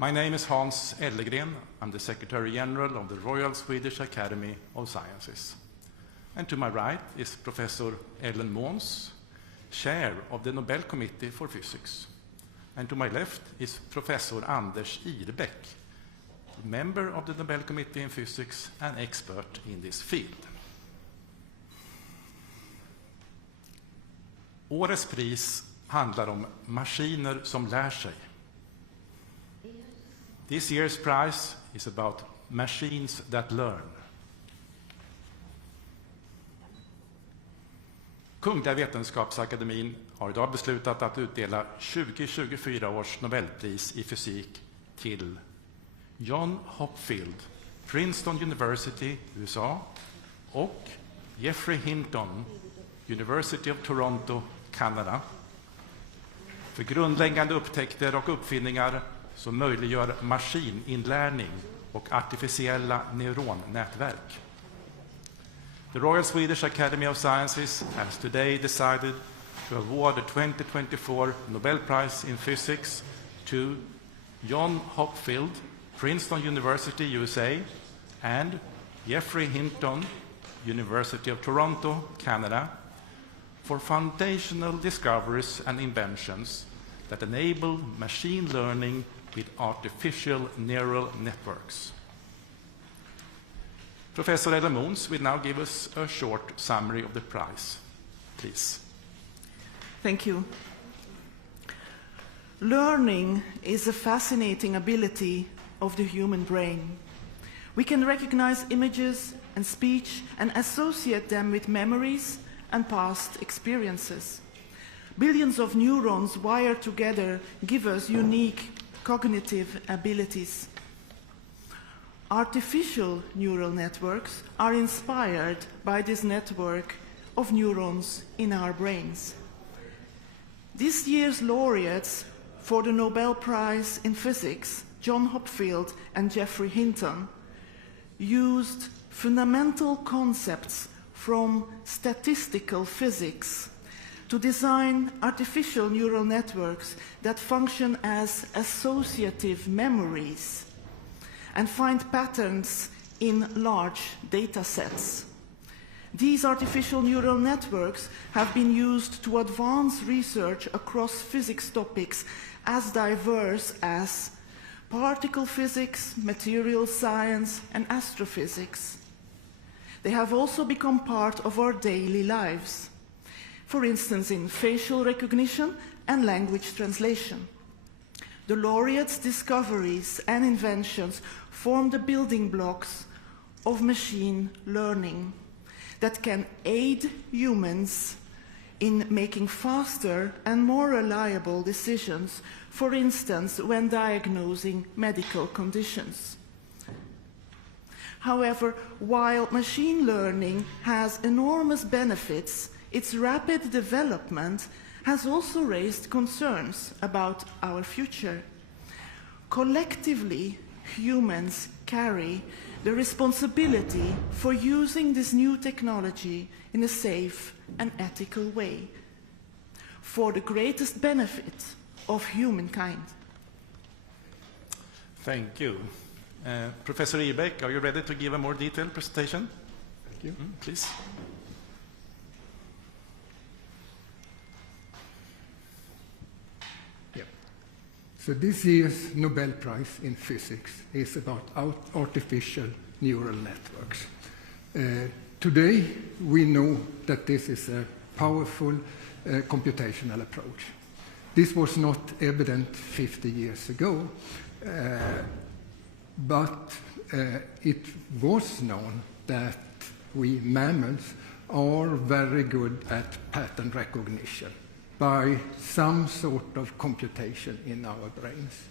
My name is Hans Ellegren. I'm the Secretary General of the Royal Swedish Academy of Sciences. And to my right is Professor Ellen Måns, Chair of the Nobel Committee for Physics. And to my left is Professor Anders Irebeck, member of the Nobel Committee in Physics and expert in this field. Årets pris handlar om maskiner som lär sig. This year's prize is about machines that learn. Kungliga Vetenskapsakademin har idag beslutat att utdela 2024 års Nobelpris i fysik till John Hopfield, Princeton University, USA, och Jeffrey Hinton, University of Toronto, Kanada, för grundläggande upptäckter och uppfinningar som möjliggör maskininlärning och artificiella neuronnätverk. The Royal Swedish Academy of Sciences has today decided to award the 2024 Nobel Prize in Physics to John Hopfield, Princeton University, USA, and Jeffrey Hinton, University of Toronto, Canada, for foundational discoveries and inventions that enable machine learning with artificial neural networks. Professor Ellen Måns will now give us a short summary of the prize. Please. Thank you. Learning is a fascinating ability of the human brain. We can recognize images and speech and associate them with memories and past experiences. Billions of neurons wired together give us unique cognitive abilities. Artificial neural networks are inspired by this network of neurons in our brains. This year's laureates for the Nobel Prize in Physics, John Hopfield and Geoffrey Hinton, used fundamental concepts from statistical physics to design artificial neural networks that function as associative memories and find patterns in large data sets. These artificial neural networks have been used to advance research across physics topics as diverse as particle physics, material science, and astrophysics. They have also become part of our daily lives, for instance in facial recognition and language translation. The laureates' discoveries and inventions form the building blocks of machine learning that can aid humans in making faster and more reliable decisions, for instance when diagnosing medical conditions. However, while machine learning has enormous benefits, its rapid development has also raised concerns about our future. Collectively, humans carry the responsibility for using this new technology in a safe and ethical way for the greatest benefit of humankind. Thank you. Professor Irebeck, are you ready to give a more detailed presentation? Thank you. Please. Yeah. So this year's Nobel Prize in Physics is about artificial neural networks. Today, we know that this is a powerful computational approach. This was not evident 50 years ago, but it was known that we mammals are very good at pattern recognition by some sort of computation in our brains.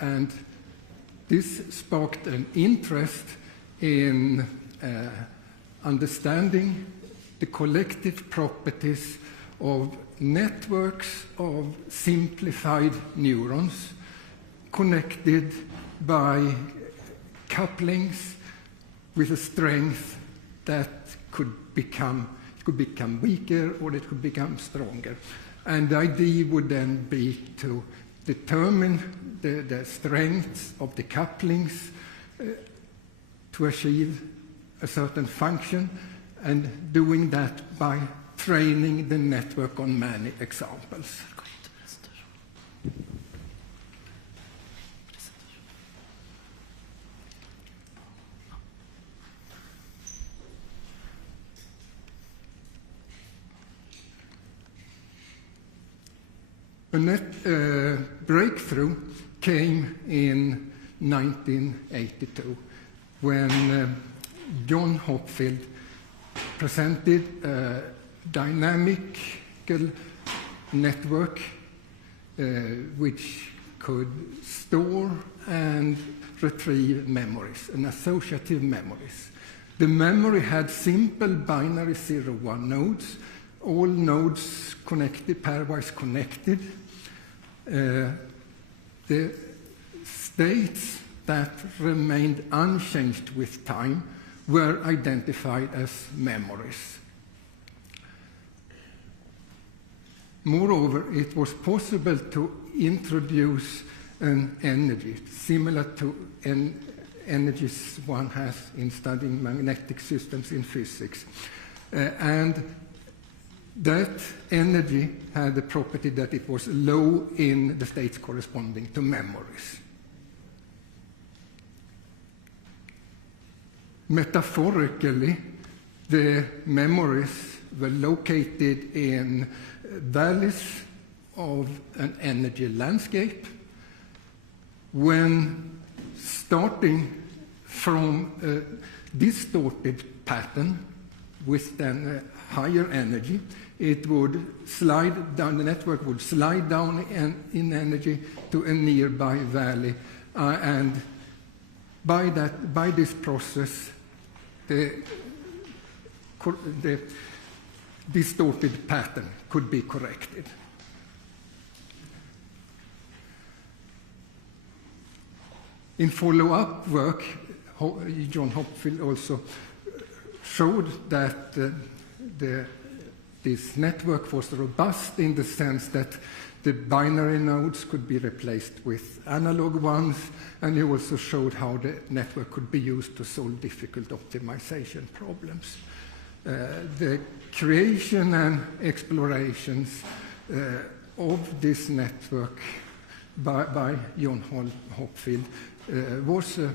And this sparked an interest in understanding the collective properties of networks of simplified neurons connected by couplings with a strength that could become weaker or it could become stronger. And the idea would then be to determine the strengths of the couplings to achieve a certain function, and doing that by training the network on many examples. A breakthrough came in 1982 when John Hopfield presented a dynamical network which could store and retrieve memories, and associative memories. The memory had simple binary 0-1 nodes, all nodes connected, pairwise connected. The states that remained unchanged with time were identified as memories. Moreover, it was possible to introduce an energy similar to energies one has in studying magnetic systems in physics. And that energy had the property that it was low in the states corresponding to memories. Metaphorically, the memories were located in valleys of an energy landscape. When starting from a distorted pattern with then a higher energy, it would slide down, the network would slide down in energy to a nearby valley, and by this process, the distorted pattern could be corrected. In follow-up work, John Hopfield also showed that this network was robust in the sense that the binary nodes could be replaced with analog ones, and he also showed how the network could be used to solve difficult optimization problems. The creation and explorations of this network by John Hopfield was a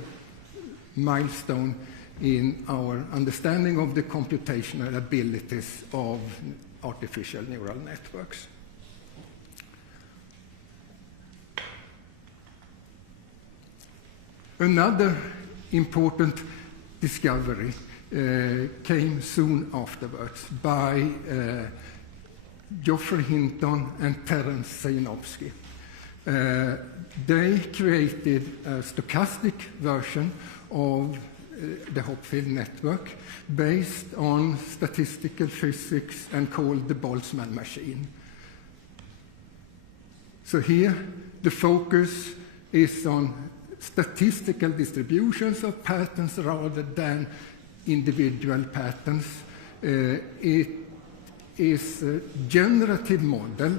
milestone in our understanding of the computational abilities of artificial neural networks. Another important discovery came soon afterwards by Geoffrey Hinton and Terence Sejnowski. They created a stochastic version of the Hopfield network based on statistical physics and called the Boltzmann machine. So here the focus is on statistical distributions of patterns rather than individual patterns. It is a generative model.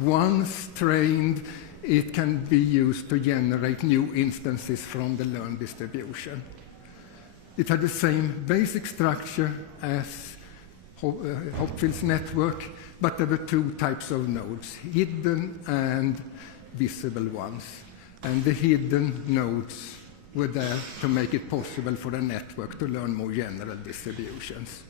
Once trained, it can be used to generate new instances from the learned distribution. It had the same basic structure as Hopfield's network, but there were two types of nodes, hidden and visible ones. And the hidden nodes were there to make it possible for the network to learn more general distributions.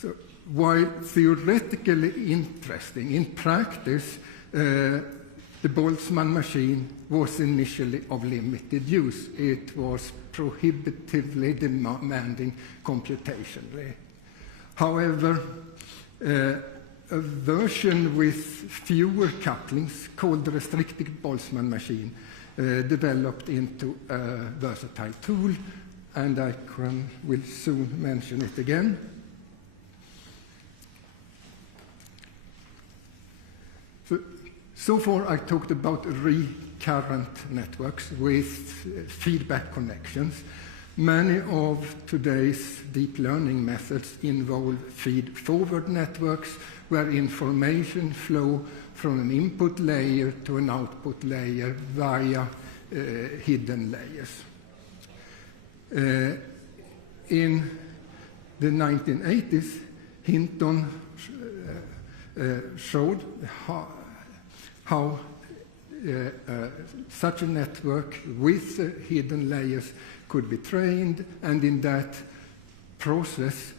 So while theoretically interesting, in practice, the Boltzmann machine was initially of limited use. It was prohibitively demanding computationally. However, a version with fewer couplings called the restricted Boltzmann machine developed into a versatile tool, and I will soon mention it again. So far I talked about recurrent networks with feedback connections. Many of today's deep learning methods involve feed-forward networks where information flow from an input layer to an output layer via hidden layers. In the 1980s, Hinton showed how such a network with hidden layers could be trained, and in that process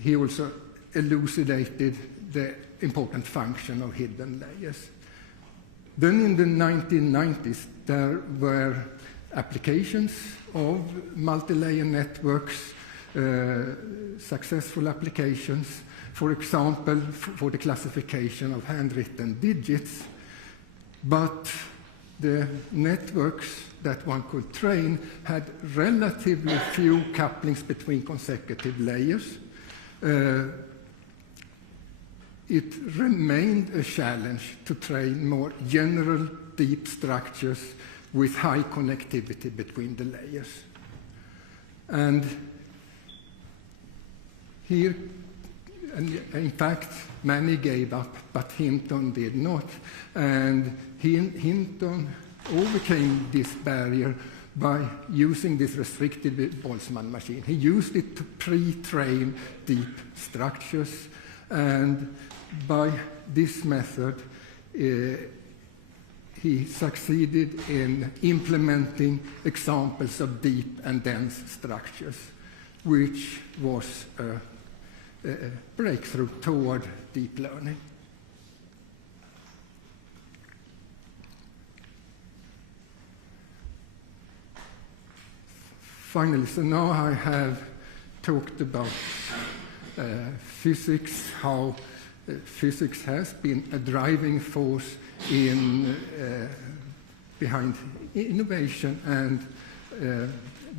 he also elucidated the important function of hidden layers. Then in the 1990s there were applications of multi-layer networks, successful applications, for example for the classification of handwritten digits, but the networks that one could train had relatively few couplings between consecutive layers. It remained a challenge to train more general deep structures with high connectivity between the layers. And here, in fact, many gave up, but Hinton did not. And Hinton overcame this barrier by using this restricted Boltzmann machine. He used it to pre-train deep structures, and by this method he succeeded in implementing examples of deep and dense structures, which was a breakthrough toward deep learning. Finally, so now I have talked about physics, how physics has been a driving force in behind innovation and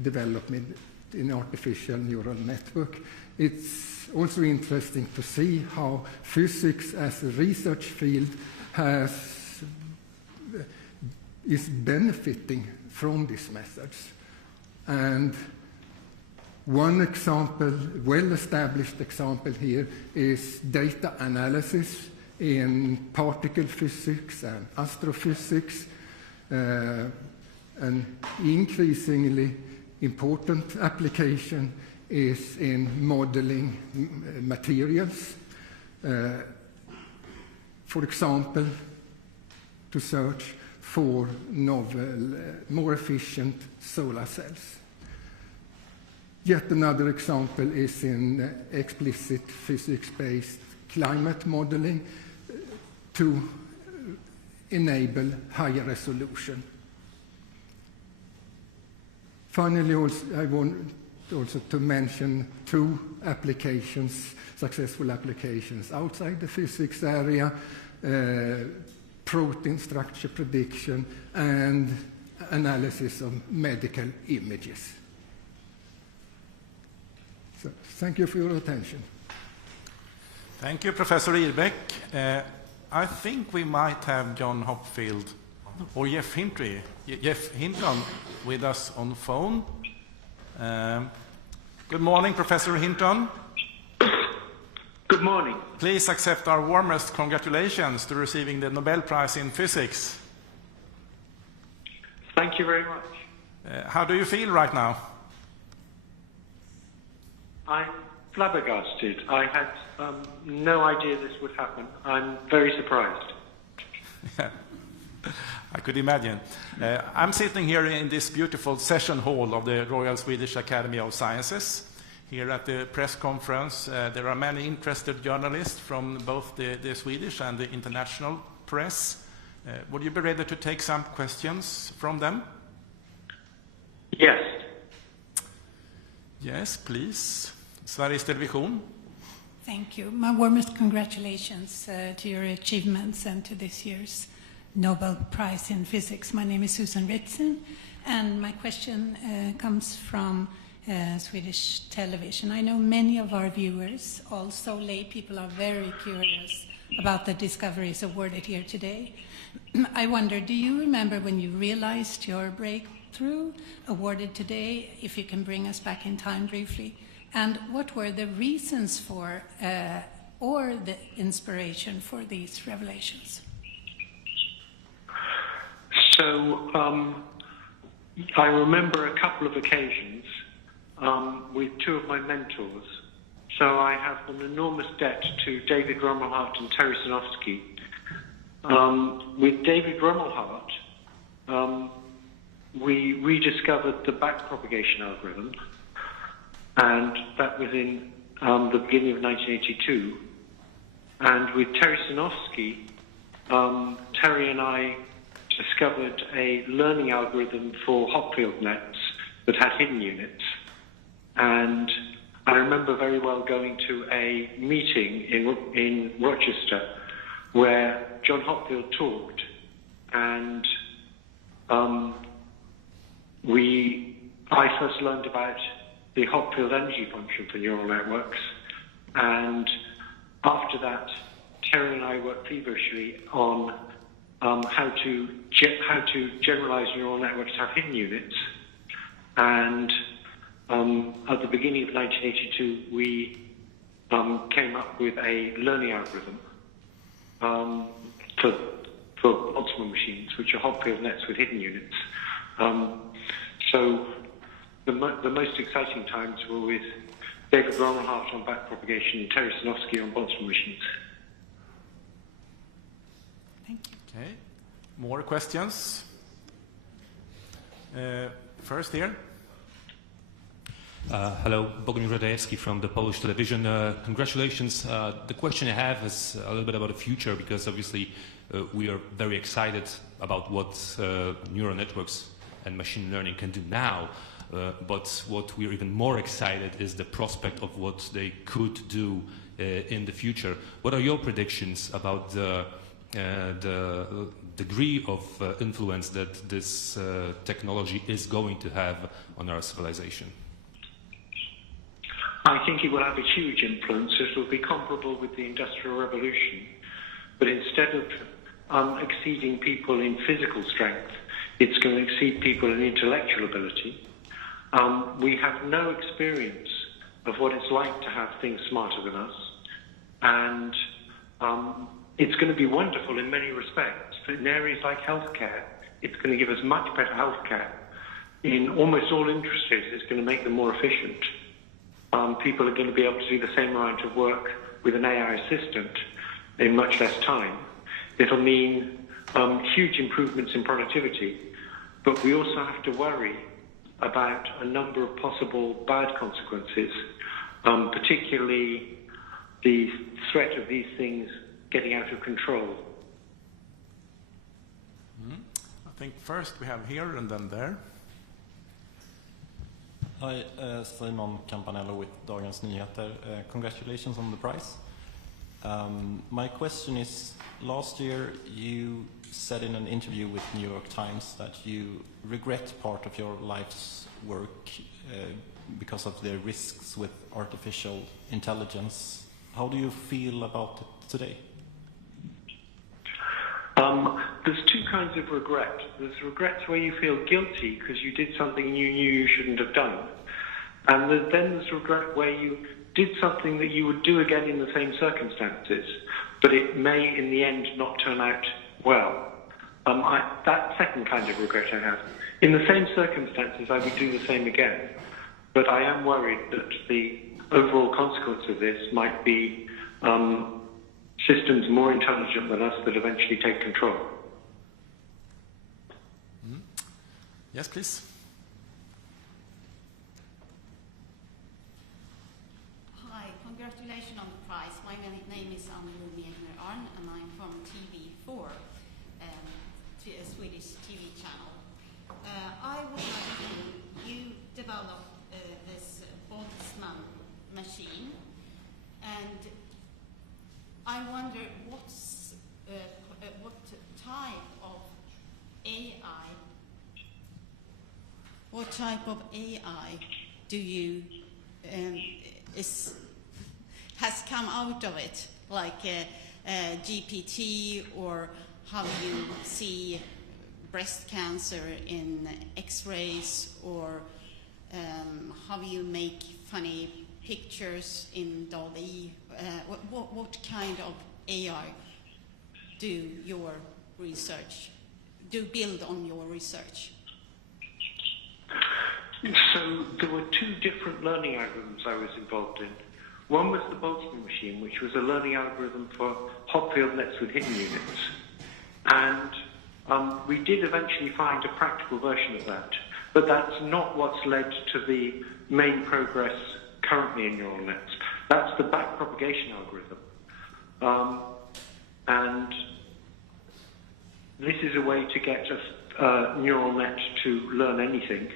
development in artificial neural network. It's also interesting to see how physics as a research field is benefiting from these methods. And one example, well-established example here, is data analysis in particle physics and astrophysics. An increasingly important application is in modeling materials. For example, to search for novel, more efficient solar cells. Yet another example is in explicit physics-based climate modeling to enable higher resolution. Finally, I want also to mention two applications, successful applications outside the physics area, protein structure prediction and analysis of medical images. So, thank you for your attention. Thank you, Professor Irbeck. I think we might have John Hopfield or Jeff Hinton with us on the phone. Good morning, Professor Hinton. Good morning. Please accept our warmest congratulations to receiving the Nobel Prize in Physics. Thank you very much. How do you feel right now? I'm flabbergasted. I had no idea this would happen. I'm very surprised. I could imagine. I'm sitting here in this beautiful session hall of the Royal Swedish Academy of Sciences. Here at the press conference, there are many interested journalists from both the Swedish and the international press. Would you be ready to take some questions from them? Yes. Yes, please. Sveriges Television. Thank you. My warmest congratulations to your achievements and to this year's Nobel Prize in Physics. My name is Susan Ritson, and my question comes from Swedish television. I know many of our viewers, also lay people, are very curious about the discoveries awarded here today. I wonder, do you remember when you realized your breakthrough awarded today, if you can bring us back in time briefly? And what were the reasons for or the inspiration for these revelations? So I remember a couple of occasions with two of my mentors. So I have an enormous debt to David Rumelhart and Terry Sinofsky. With David Rumelhart, we rediscovered the backpropagation algorithm, and that was in the beginning of 1982. And with Terry Sinofsky, Terry and I discovered a learning algorithm for Hopfield nets that had hidden units. And I remember very well going to a meeting in Rochester where John Hopfield talked, and I first learned about the Hopfield energy function for neural networks, and after that, Terry and I worked feverishly on how to generalize neural networks to have hidden units. And at the beginning of 1982, we came up with a learning algorithm for Boltzmann machines, which are Hopfield nets with hidden units. So the most exciting times were with David Rumelhart on backpropagation and Terry Sinofsky on Boltzmann machines. Thank you. Okay, more questions? First here. Hello, Bogdan Radajewski from the Polish television. Congratulations. The question I have is a little bit about the future, because obviously we are very excited about what neural networks and machine learning can do now. But what we're even more excited is the prospect of what they could do in the future. What are your predictions about the degree of influence that this technology is going to have on our civilization? I think it will have a huge influence. It will be comparable with the Industrial Revolution, but instead of exceeding people in physical strength, it's going to exceed people in intellectual ability. We have no experience of what it's like to have things smarter than us, and it's going to be wonderful in many respects. In areas like healthcare, it's going to give us much better healthcare. In almost all industries, it's going to make them more efficient. People are going to be able to do the same amount of work with an AI assistant in much less time. It'll mean huge improvements in productivity, but we also have to worry about a number of possible bad consequences, particularly the threat of these things getting out of control. I think first we have here and then there. Hi, Simon Campanello with Dagens Nyheter. Congratulations on the prize. My question is, last year you said in an interview with New York Times that you regret part of your life's work because of the risks with artificial intelligence. How do you feel about it today? There's two kinds of regret. There's regrets where you feel guilty because you did something you knew you shouldn't have done. And then there's regret where you did something that you would do again in the same circumstances, but it may in the end not turn out well. That second kind of regret I have. In the same circumstances, I would do the same again. But I am worried that the overall consequence of this might be systems more intelligent than us that eventually take control. Yes, please. Hi, congratulations on the prize. My name is Anna Arn, and I'm from TV4, a Swedish TV channel. I would like to, you developed this Boltzmann machine, and I wonder what type of AI do you has come out of it, like GPT, or how you see breast cancer in X-rays, or how you make funny pictures in DALL-E? What kind of AI do your research, do build on your research? So there were two different learning algorithms I was involved in. One was the Boltzmann machine, which was a learning algorithm for Hopfield nets with hidden units. And we did eventually find a practical version of that. But that's not what's led to the main progress currently in neural nets. That's the backpropagation algorithm. And this is a way to get a neural net to learn anything.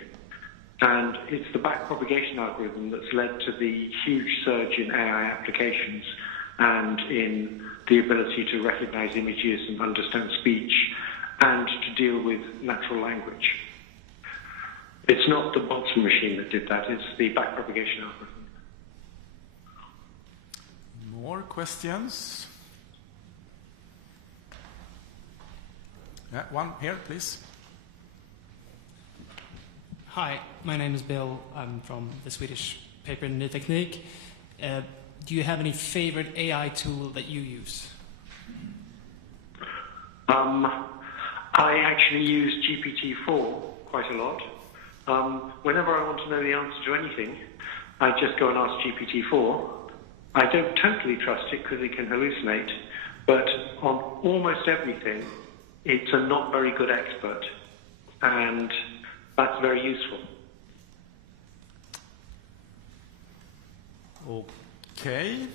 And it's the backpropagation algorithm that's led to the huge surge in AI applications and in the ability to recognize images and understand speech and to deal with natural language. It's not the Boltzmann machine that did that, it's the backpropagation algorithm. More questions? Yeah, one here, please. Hi, my name is Bill. I'm from the Swedish paper Ny Teknik. Do you have any favorite AI tool that you use? I actually use GPT-4 quite a lot. Whenever I want to know the answer to anything, I just go and ask GPT-4. I don't totally trust it because it can hallucinate, but on almost everything, it's a not very good expert, and that's very useful. Okay.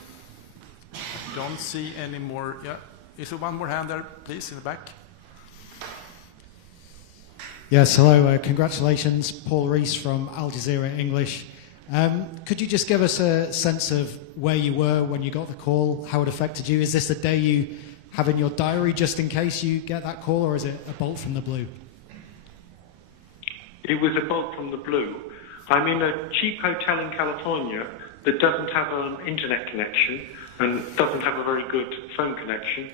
Don't see any more. Yeah. Is there one more hand there, please, in the back? Yes, hello. Congratulations, Paul Rees from Al Jazeera English. Could you just give us a sense of where you were when you got the call, how it affected you? Is this a day you have in your diary just in case you get that call, or is it a bolt from the blue? It was a bolt from the blue. I'm in a cheap hotel in California that doesn't have an internet connection and doesn't have a very good phone connection.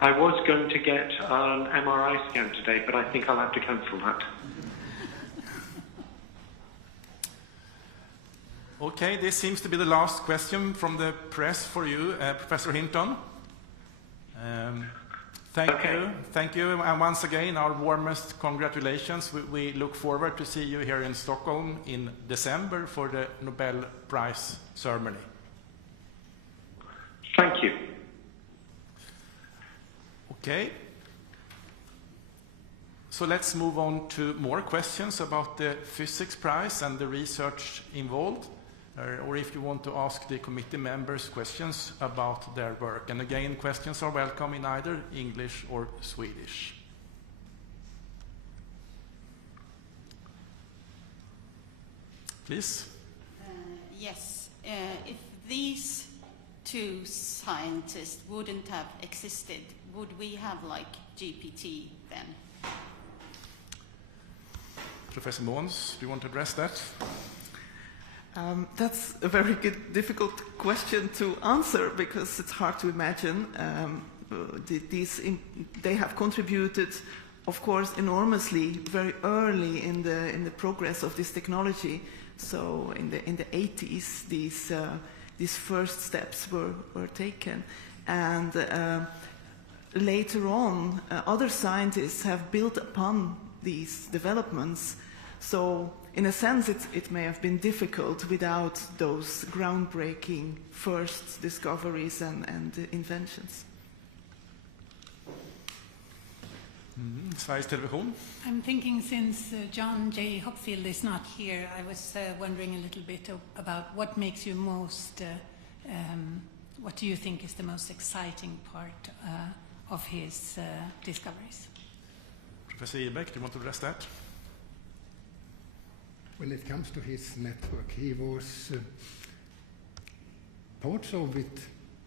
I was going to get an MRI scan today, but I think I'll have to cancel that. Okay, this seems to be the last question from the press for you, Professor Hinton. Thank you, and once again, our warmest congratulations. We look forward to see you here in Stockholm in December for the Nobel Prize ceremony. Thank you. Okay. So let's move on to more questions about the physics prize and the research involved, or if you want to ask the committee members questions about their work. And again, questions are welcome in either English or Swedish. Please. Yes. If these two scientists wouldn't have existed, would we have like GPT then? Professor Måns, do you want to address that? That's a very good, difficult question to answer because it's hard to imagine. They have contributed, of course, enormously very early in the progress of this technology. So in the 80s, these first steps were taken, and later on, other scientists have built upon these developments. So in a sense, it may have been difficult without those groundbreaking first discoveries and inventions. Sveriges Television. I'm thinking, since John J. Hopfield is not here, I was wondering a little bit about what makes you most, what do you think is the most exciting part of his discoveries? Professor Ibeck, do you want to address that? When it comes to his network, he was, parts of it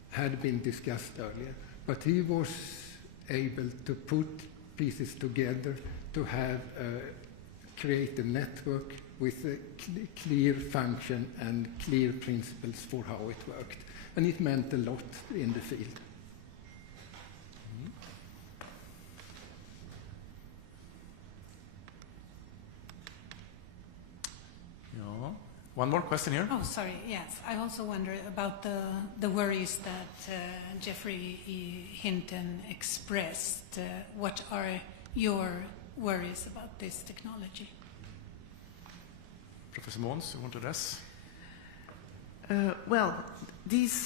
had been discussed earlier, but he was able to put pieces together to have create a network with a clear function and clear principles for how it worked. And it meant a lot in the field. One more question here. Oh, sorry. Yes, I also wonder about the worries that Jeffrey Hinton expressed. What are your worries about this technology? Professor Måns, you want to address? Well, these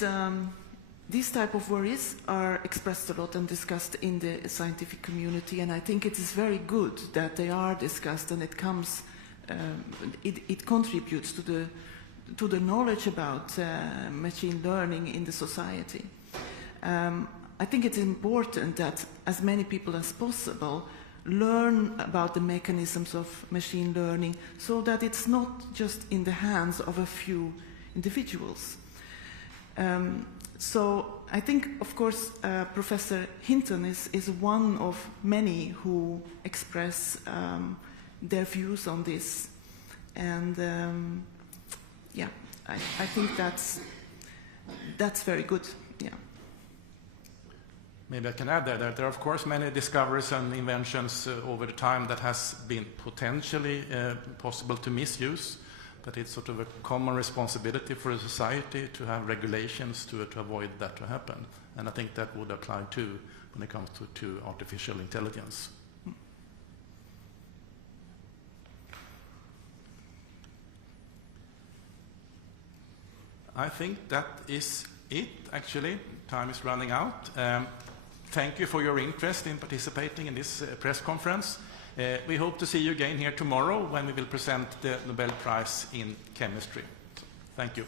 type of worries are expressed a lot and discussed in the scientific community, and I think it is very good that they are discussed, and it comes, it contributes to the knowledge about machine learning in the society. I think it's important that as many people as possible learn about the mechanisms of machine learning, so that it's not just in the hands of a few individuals. So I think, of course, Professor Hinton is one of many who express their views on this. And yeah, I think that's very good. Yeah. Maybe I can add that there are, of course, many discoveries and inventions over the time that has been potentially possible to misuse, but it's sort of a common responsibility for a society to have regulations to avoid that to happen. And I think that would apply too when it comes to artificial intelligence. I think that is it, actually. Time is running out. Thank you for your interest in participating in this press conference. We hope to see you again here tomorrow when we will present the Nobel Prize in Chemistry. Thank you.